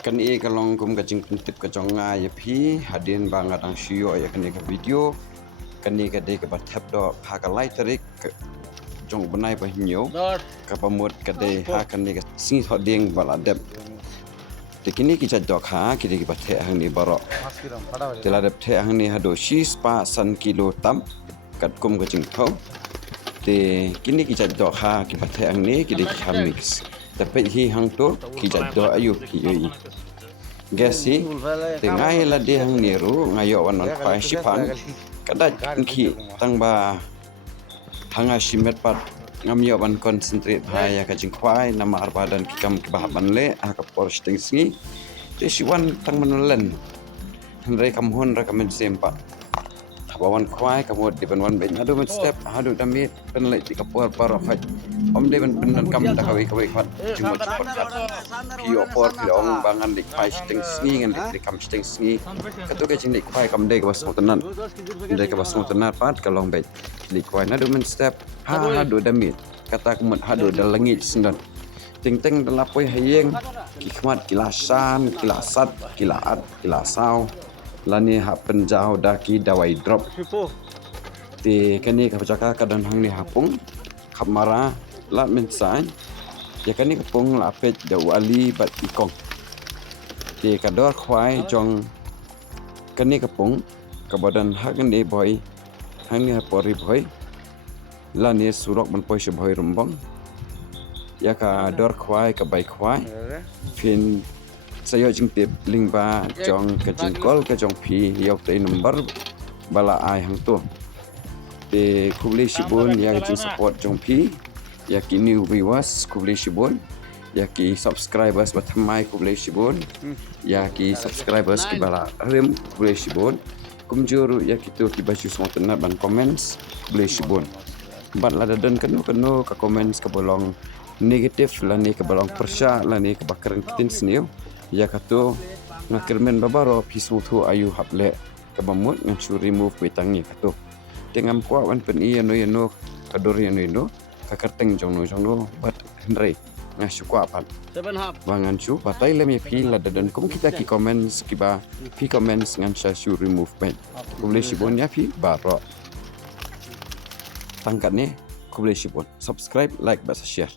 kan kalong kum kacing tip kacong ya pi hadin bangat ang shio ya kan ke video kan ka de ka batap do ha ka lai tarik jong benai pa hinyo ka pamut ka de ha kan ka sing tho ding bala dep te kini ki jadok ha ki de ki bathe hang ni baro tela dep the hang ni hado shi spa san kilo tam kat kum kacing tho te kini ki jadok ha ki bathe hang ni ki de ki ha mix tapi hi hang tu kijat do ayu hi gasi tengai la de hang niru ngayo wan pa sipan kada ki tangba hanga simet pat ngam yo wan concentrate haya ka jingkwai nama arbadan kikam kibahaban le aka posting singi te siwan tang manolen andre kamhon rakamen sempa bawan kwai kamu di benwan ben adu met step adu damit penlek di kapur para fat om de ben benan kam ta kawi khat jumot pot khat pio por pilong bangan dik pai sting sngi ngan dik kam sting sngi katu ke jing dik kwai kam de ka basmo tenan de ka basmo tenan pat kalong bet dik kwai adu men step adu damit kata kemut adu dalengit sendon ting ting dalapoi hayeng kikmat kilasan kilasat kilaat kilasau lani hak penjauh daki dawai drop ti kani ka pacaka kadan hang ni hapung kamara la mensan ya kani kapung la pet dawali bat ikong ti kador khwai jong kani kapung kabadan hak ni boy hang ni hapori boy lani surok man poi boy rumbang ya ka dor khwai ka bai khwai fin saya jengtip lingba jong ke jengkol ke jong pi yok te number bala ai hang tu de kubli sibun ya jeng support jong pi ya ki new viewers kubli sibun ya ki subscribers batamai kubli sibun ya ki subscribers ki bala rem kubli sibun kumjuru ya kitu ki baju semua ban comments kubli sibun bat la dadan kenu ka comments ka bolong negatif lani ka bolong persya lani ka bakaran kitin seniu ya katu ngakirmen babaro pisu tu ayu haple kabamut ngacu remove wetangi katu tengam kwa wan pen iya no yano kador yano yano kakarteng jong no bat henry ngasu kwa pat bangan chu patai lem pi la dadan kum kita ki comments kiba pi comments ngan shu remove pen boleh sibon ya pi baro tangkat ni boleh sibon subscribe like bahasa share